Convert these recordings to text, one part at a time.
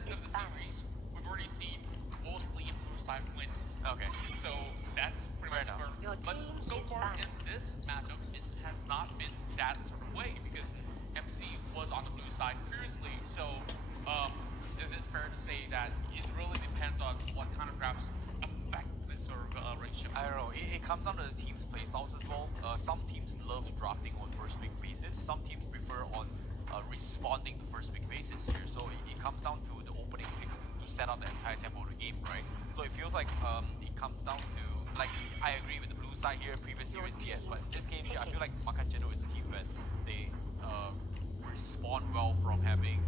of the series, we've already seen mostly blue side wins. Okay. So that's pretty much confirmed. But so far in this matchup, it has not been that sort of way because MC was on the blue side previously. So is it fair to say that it really depends on what kind of graphs affect this sort of ratio? I don't know. It comes down to the team's playstyles as well. Some teams love drafting on first pick basis. Some teams prefer on responding to first pick basis here. So it comes down to the opening picks to set up the entire tempo of the game, right? So it feels like it comes down to, like, I agree with the blue side here. Previous series, yes, but this game here, I feel like Makan Cendol is a team that they respond well from having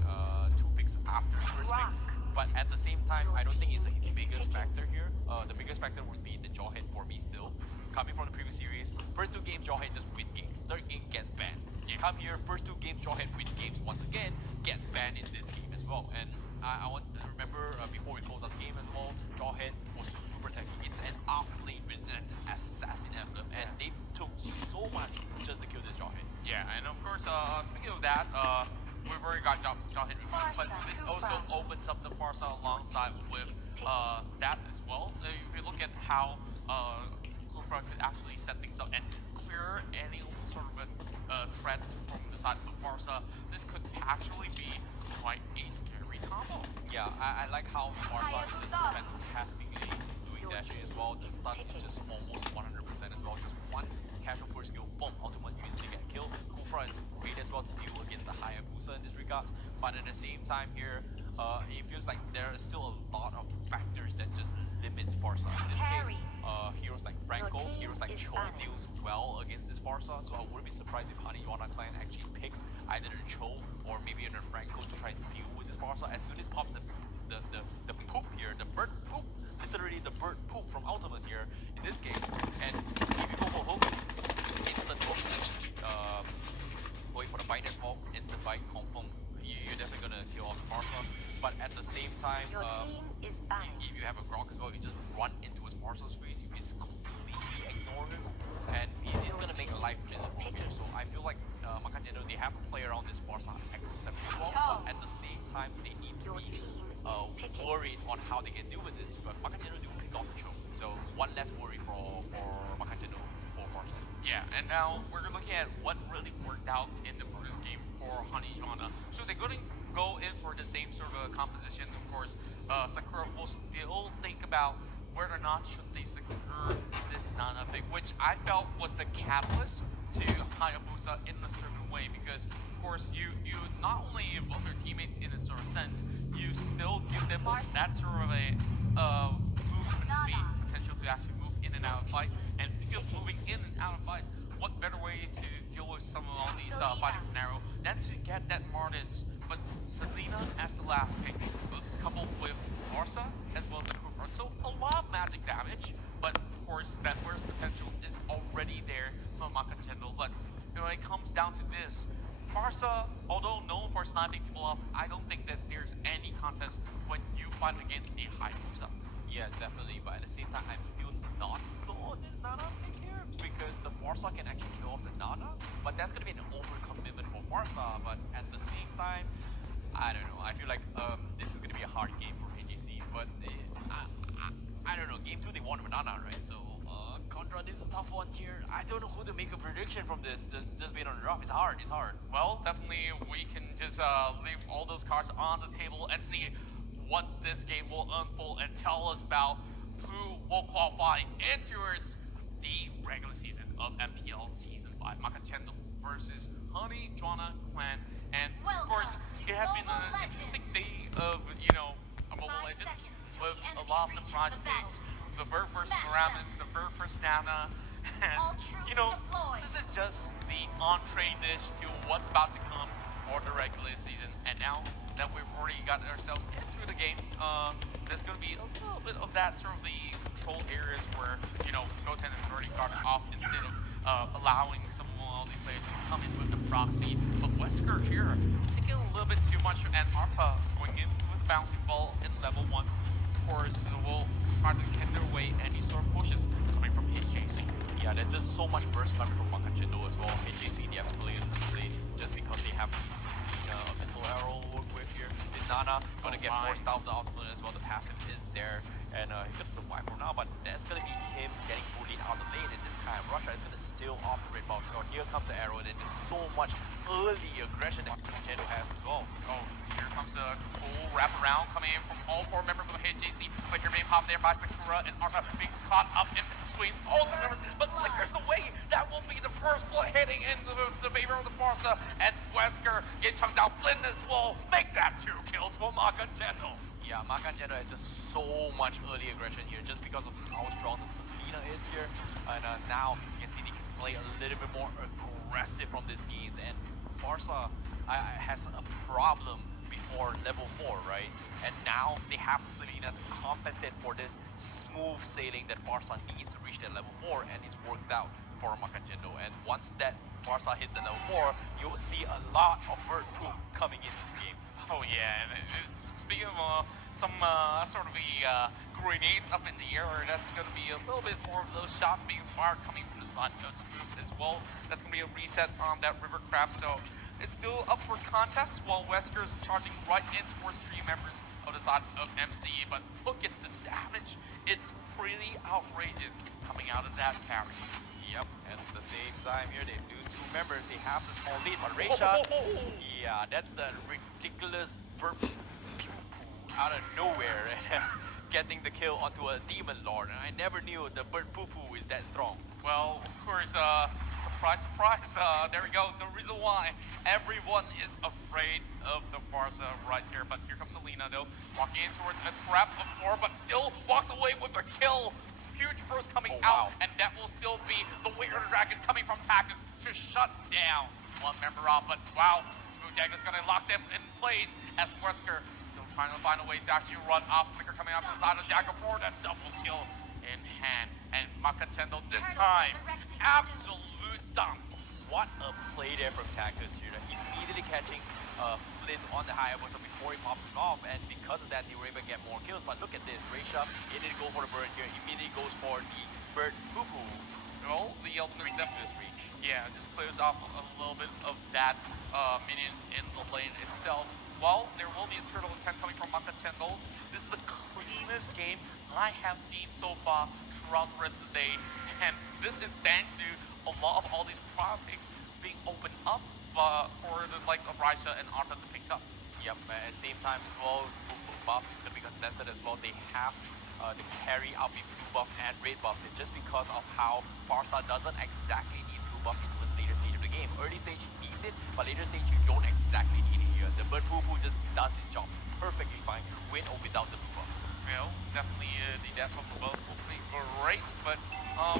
2 picks after first pick. But at the same time, I don't think it's the biggest factor here. The biggest factor would be the Jawhead for me still. Coming from the previous series, first 2 games Jawhead just win games. Third game gets banned. You come here, first 2 games Jawhead win games once again, gets banned in this game as well. And I want to remember before we close out the game as well, Jawhead was super techy. It's an off-lane with an assassin emblem, and they took so much just to kill this Jawhead. Yeah, and of course, speaking of that, we've already got Jawhead, but this also opens up the Pharsa alongside with that as well. If you look at how Kufra could actually set things up and clear any sort of a threat from the side of the Pharsa, this could actually be quite a scary combo. Yeah, I like how Pharsa is just fantastically doing that shit as well. The stun is just almost 100% as well. Just one casual first skill, boom, ultimate you instantly get killed. Kufra is great as well to deal against the higher booster in this regards, but at the same time here, it feels like there are still a lot of factors that just limits Pharsa. In this case, heroes like Franco, heroes like Cho deals well against this Pharsa, so I wouldn't be surprised if Juana clan actually picks either the Cho or maybe the Franco to try to deal with this Pharsa. As soon as pops the poop here, the bird poop, literally the bird poop from ultimate here in this case, and if you go for hook, instant hook, wait for the bite as well, instant bite confirm. You're definitely gonna kill off the Pharsa, but at the same time, if you have a Grok as well, you just run into his Pharsa's face, you just completely ignore him, and it's gonna make life miserable here. So I feel like Makan Cendol, they have to play around this Pharsa exceptionally well, but at the same time, they need to be worried on how they can deal with this. But Makan Cendol do pick off the Cho, so one less worry for Makan Cendol for Pharsa. Yeah, and now we're looking at what really worked out in the bonus game for Honey Juana. So they're going to go in for the same sort of composition. Of course, Sakura will still think about whether or not should they secure this Nana pick, which I felt was the catalyst to Hayabusa in a certain way, because of course you not only involve your teammates in a sort of sense, you still give them that sort of a movement speed potential to actually move in and out of fight. And speaking of moving in and out of fight, what better way to deal with some of all these fighting scenario than to get that Martis, but Selena as the last pick, coupled with Pharsa as well as the Kufra. So a lot of magic damage, but of course that burst potential is already there from Makan Cendol. But when it comes down to this, Pharsa, although known for sniping people off, I don't think that there's any contest when you fight against a Hayabusa. Yes, definitely, but at the same time, I'm still not sold on this Nana pick here, because the Pharsa can actually kill off the Nana, but that's going to be an overcommitment for Pharsa. But at the same time, I don't know, I feel like this is going to be a hard game for HJC, but I don't know, game 2 they won with Nana, right? So, Contra, this is a tough one here. I don't know who to make a prediction from this, just being on the rough. It's hard. Well, definitely we can just leave all those cards on the table and see what this game will unfold and tell us about who will qualify into the regular season of MPL Season 5. Makan Cendol versus Honey Juana Clan. And of course, it has been an interesting day of, a Mobile Legends with a lot of surprise picks. The very first Paramus, the very first Nana. And, this is just the entree dish to what's about to come for the regular season. And now that we've already got ourselves into the game, there's going to be a little bit of that sort of the control areas where, Goten is already gotten off instead of allowing some of all these players to come in with the proxy. But Wesker here taking a little bit too much, and Arta going in with bouncing ball in level 1. Of course, will try to get their way any sort of pushes coming from HJC. Yeah, there's just so much burst coming from Makan Cendol as well. HJC, they have ability to play just because they have this missile arrow work with here. This Nana gonna get forced out of the ultimate as well. The passive is there, and he's gonna survive for now. But that's gonna be him getting bullied out of the lane, and this kind of Russia is gonna still operate buff. So here comes the arrow, and then there's so much early aggression that Nintendo has as well. Oh, here comes the cool wraparound coming in from all four members of HJC. Flicker being popped there by Sakura and Arta being caught up in between all the members, but Flicker's away. That will be the first blood hitting into the favor of the Pharsa, and Wesker get chunked down. Flynn as well. Make that 2 kills for Makan Cendol. Yeah, Makan Cendol has just so much early aggression here just because of how strong the Selena is here. And now you can see they can play a little bit more aggressive from these games. And Pharsa has a problem before level 4, right? And now they have Selena to compensate for this smooth sailing that Pharsa needs to reach that level 4, and it's worked out for Makan Cendol. And once that Pharsa hits the level 4, you'll see a lot of bird poop coming into this game. Oh yeah, and speaking of some sort of grenades up in the air, that's going to be a little bit more of those shots being fired coming from the side of Smooth as well. That's going to be a reset on that River Crab, so it's still up for contest while Wesker's charging right in towards 3 members of the side of MC, but look at the damage. It's pretty outrageous coming out of that carry. Yep, and at the same time here, they lose 2 members. They have the small lead, but Reisha, yeah, that's the ridiculous burp out of nowhere, getting the kill onto a Demon Lord. And I never knew the bird poo-poo is that strong. Well, of course, surprise, surprise, there we go. The reason why everyone is afraid of the Pharsa right here. But here comes Selena, though, walking in towards a trap of 4, but still walks away with a kill. Huge burst coming out, and that will still be the Winger Dragon coming from Tactus to shut down 1 member off. But wow, Smooth Dagger's gonna lock them in place as Wesker still trying to find a way to actually run off. Flicker coming out inside of Dagger for that double kill in hand. And Makan Cendol this time, absolute dumps. What a play there from Tactus here. Immediately catching Flynn on the high elbow before he pops it off, and because of that, they were able to get more kills. But look at this, Reisha, he didn't go for the bird here, immediately goes for the bird poo-poo. Well, the ultimate Ridiculous reach. Yeah, it just clears off a little bit of that minion in the lane itself. Well, there will be a turtle attempt coming from Makan Cendol. This is the cleanest game I have seen so far throughout the rest of the day, and this is thanks to a lot of all these product picks being opened up for the likes of Raisha and Arta to pick up. Yep, at the same time as well, buff is going to be contested as well. They have to carry out the blue buff and red buffs just because of how Pharsa doesn't exactly need blue buffs into this later stage of the game. Early stage it needs it, but later stage you don't exactly need it here. The bird poo-poo just does his job perfectly fine, with or without the blue buffs. Well, definitely the depth of the both will be great, but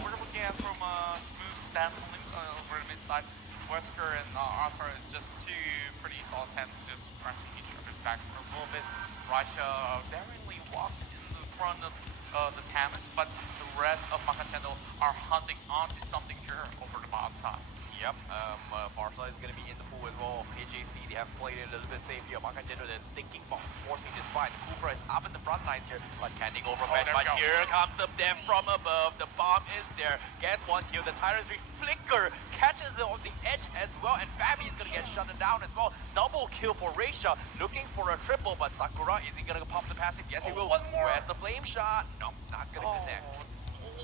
we're looking at from Smooth standpoint over the mid side. Wesker and Arthur is just 2 pretty solid attempts, just crunching each other's back for a little bit. Raisha daringly walks in the front of the Tamis, but the rest of Makan Cendol are hunting onto something here over the bottom side. Yep, Pharsa is going to be in the pool as well. HJC, they have played it a little bit safe here. Makan Cendol, they're thinking about forcing this fight. Kufra is up in the front lines here, but can they go for match? But here comes the death from above. The bomb is there. Gets 1 kill. The Tyrant's Flicker catches it on the edge as well, and Fabi is going to get shut down as well. Double kill for Reisha, looking for a triple, but Sakura, is he going to pop the passive? Yes, he will. One more. Where's the flame shot? Nope, not going to connect.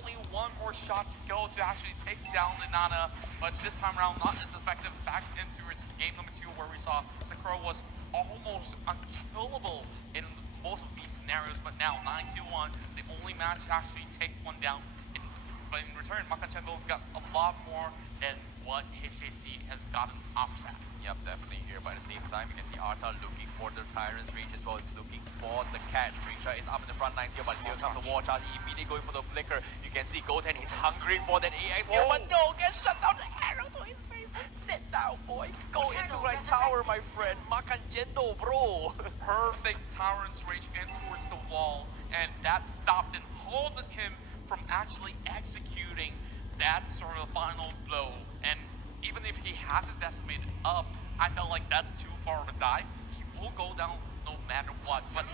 Only 1 more shot to go to actually take down the Nana, but this time around not as effective. Back into its game number 2 where we saw Sakura was almost unkillable in most of these scenarios, but now 9-1, they only managed to actually take 1 down. But in return, Makan Cendol got a lot more than what HJC has gotten off that. Yep, definitely here. But at the same time, you can see Arta looking for the Tyrant's reach as well. He's looking for the catch. Reisha is up in the front lines here, but here comes the wall charge. Immediately going for the flicker. You can see Goten, he's hungry for that AX kill, but no, gets shut down. The arrow to his face. Sit down, boy. Go into right tower, my friend. Makan Cendol, bro. Perfect Tyrant's Rage in towards the wall, and that stopped and halted him from actually executing that sort of final blow. And even if he has his decimated up, I felt like that's too far of a dive. He will go down no matter what, but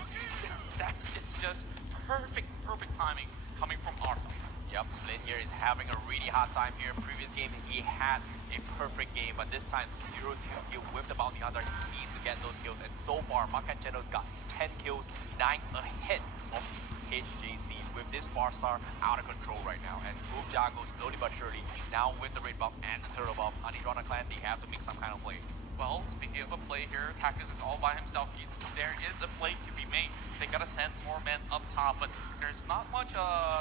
that is just perfect timing coming from Arta. Yep, Flynn here is having a really hard time here. Previous game, he had a perfect game, but this time 0-2. He whipped the bounty hunter. He needs to get those kills, and so far, Makan Cendol's got 10 kills, 9 ahead of HJC with this Pharsa out of control right now. And Smooth Jago slowly but surely, now with the red buff and the turtle buff, Juana clan, they have to make some kind of play. Well, speaking of a play here, Takus is all by himself. There is a play to be made. They gotta send more men up top, but there's not much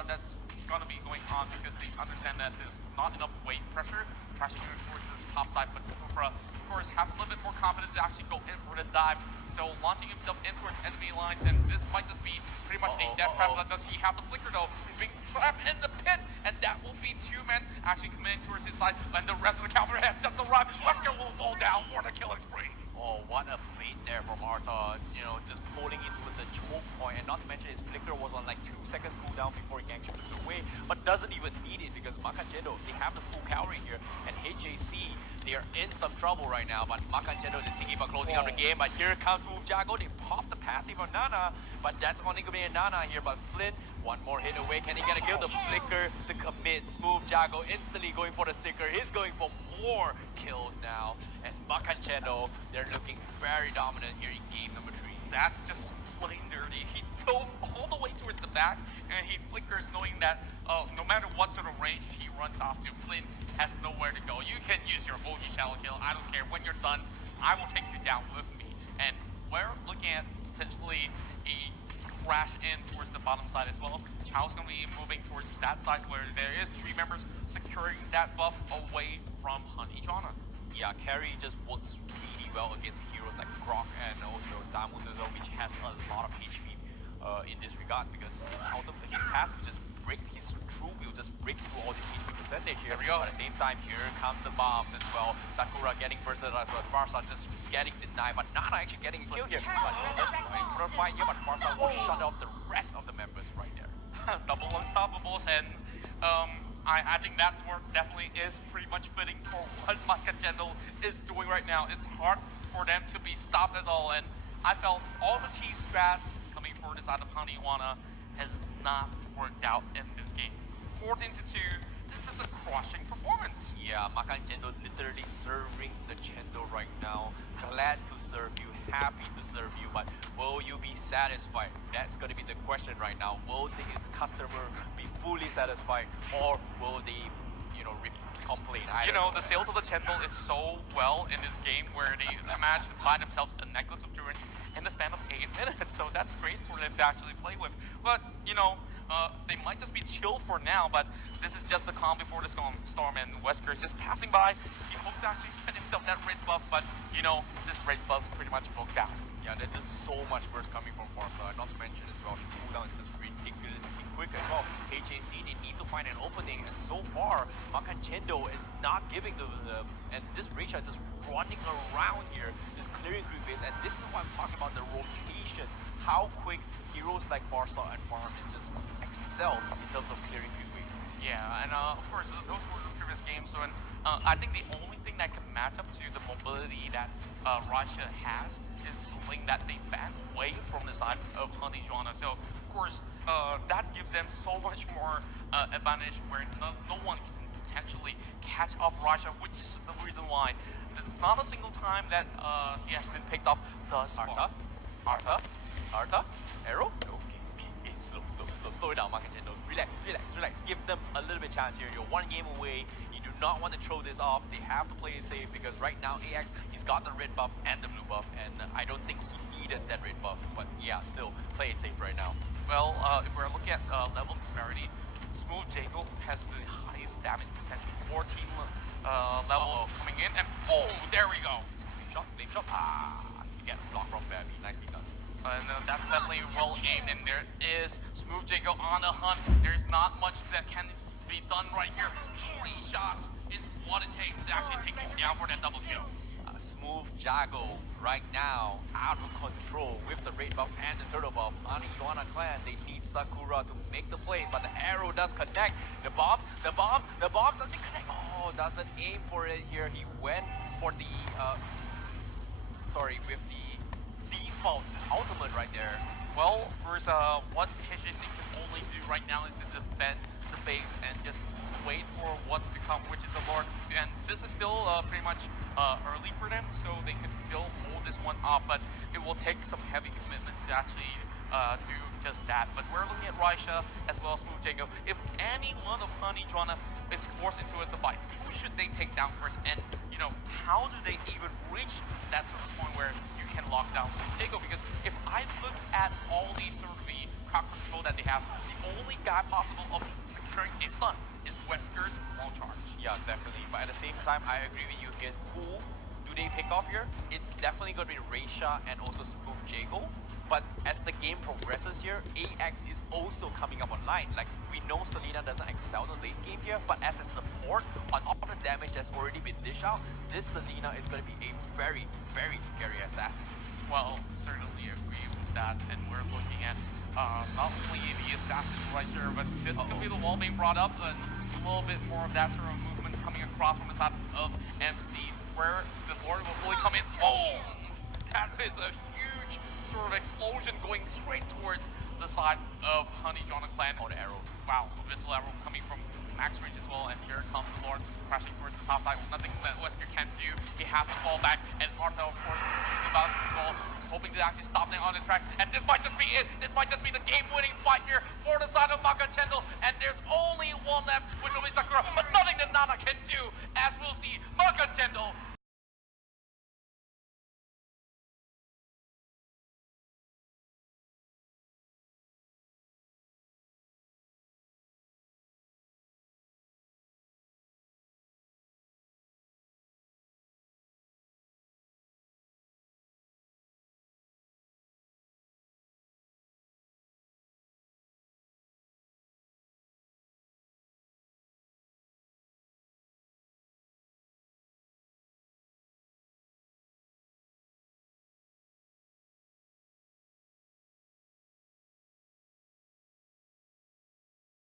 that's gonna be going on because they understand that there's not enough weight pressure crashing in towards this top side. But Kufra, of course, have a little bit more confidence to actually go in for the dive. So launching himself in towards enemy lines, and this might just be pretty much a death trap. Does he have the flicker though? He's being trapped in the pit, and that will be 2 men actually committing towards his side, and the rest of the counter heads just arrive. Wesker will fall down for the killing spree. Oh, what a bait there from Arta, you know, just pulling into the choke point, and not to mention his flicker was on like 2 seconds cooldown before he can actually move away, but doesn't even need it because Makan Cendol, they have the full cowering here, and HJC, they are in some trouble right now, but Makan Cendol is thinking about closing out the game, but here comes Smooth Jago, they pop the passive on Nana, but that's only going to be a Nana here, but Flynn, one more hit away, can he get a kill? The flicker to commit, Smooth Jago instantly going for the sticker, he's going for more kills now, as Makan Cendol, they're looking very dominant here in game number 3. That's just plain dirty. He dove all the way towards the back, and he flickers knowing that no matter what sort of range he runs off to, Flynn has nowhere to go. You can use your bogey shallow kill, I don't care. When you're done, I will take you down with me. And we're looking at potentially a crash in towards the bottom side as well. Chao's going to be moving towards that side where there is 3 members securing that buff away from Juana. Yeah, carry just works really well against heroes like Grok and also Damus as well, which has a lot of HP in this regard because his passive just his true wheel just breaks through all this HP percentage here. There we go. But at the same time, here come the bombs as well. Sakura getting bursted as well. Pharsa just getting denied, but Nana actually getting a kill here. But for a fight here, but Pharsa will shut off the rest of the members right there. Double unstoppables, and I think that work definitely is pretty much fitting for what Makan Cendol is doing right now. It's hard for them to be stopped at all, and I felt all the cheese strats coming for this side of Juana has not worked out in this game. 14-2, this is a crushing performance. Yeah, Makan Cendol literally serving the Cendol right now. Glad to serve you, happy to serve you, but will you be satisfied? That's going to be the question right now. Will the customer be fully satisfied, or will they, complain? The sales of the Cendol is so well in this game where they managed to buy themselves a necklace of endurance in the span of 8 minutes, so that's great for them to actually play with. But, they might just be chill for now, but this is just the calm before the storm, and Wesker is just passing by. He hopes to actually get himself that red buff, but, this red buff pretty much broke down. Yeah, there's just so much burst coming from Pharsa, not to mention as well, his cooldown is just ridiculously quick as well. HJC, they need to find an opening, and so far, Makan Cendol is not giving and this Reisha is just running around here, just clearing creep base, and this is what I'm talking about, the rotations, how quick heroes like Pharsa and Farm is just excel in terms of clearing creep base. Yeah, and of course, those were the previous games, so I think the only thing that can match up to the mobility that Russia has is the thing that they ban away from the side of Juana. So, of course, that gives them so much more advantage where no one can potentially catch off Russia, which is the reason why it's not a single time that he has been picked off thus far. Arta, arrow? Okay, slow it down, Makan Cendol. Relax. Give them a little bit chance here. You're 1 game away. You do not want to throw this off. They have to play it safe because right now AX, he's got the red buff and the blue buff, and I don't think he needed that red buff. But yeah, still play it safe right now. Well, if we're looking at level disparity, Smooth Jago has the highest damage potential. 14 levels coming in, and boom, there we go. Flame shot. He gets blocked from Babby. Nicely done. And that's definitely well aimed, and there is Smooth Jago on the hunt. There's not much that can be done right here. 3 shots is what it takes to actually take you down for that double kill. Smooth Jago right now out of control with the red buff and the turtle buff. Juana clan, they need Sakura to make the plays, but the arrow does connect. The bombs doesn't connect. Oh, doesn't aim for it here. He went for the with the default ultimate right there. Well, of course, what HJC can only do right now is to defend the base and just wait for what's to come, which is a Lord. And this is still pretty much early for them, so they can still hold this one off, but it will take some heavy commitments to actually do just that. But we're looking at Raisha as well as Smooth Jago. If any one of Honey Juana is forced into a fight, who should they take down first? And, you know, how do they even reach that sort of point where you can lock down Smooth Jago? Because if I look at all these sort of the crowd control that they have, the only guy possible of securing a stun is Wesker's long charge. Yeah, definitely. But at the same time, I agree with you again. Who do they pick off here? It's definitely going to be Raisha and also Smooth Jago. But as the game progresses here, AX is also coming up online. Like, we know Selena doesn't excel in the late game here, but as a support, on all the damage that's already been dished out, this Selena is going to be a very, very scary assassin. Well, certainly agree with that, and we're looking at not only the assassin right here, but this is going to be the wall being brought up, and a little bit more of that sort of movements coming across from the side of MC, where the Lord will slowly come in. Oh, that is a huge sort of explosion going straight towards the side of Honey Juana Clan. Oh, the arrow. Wow, a missile arrow coming from max range as well, and here comes the Lord crashing towards the top side. Nothing that Wesker can do. He has to fall back, and Pharsa, of course, about his goal, is hoping to actually stop them on the tracks. And this might just be it. This might just be the game-winning fight here for the side of Makan Cendol. And there's only one left, which will be Sakura. But nothing that Nana can do, as we'll see Makan Cendol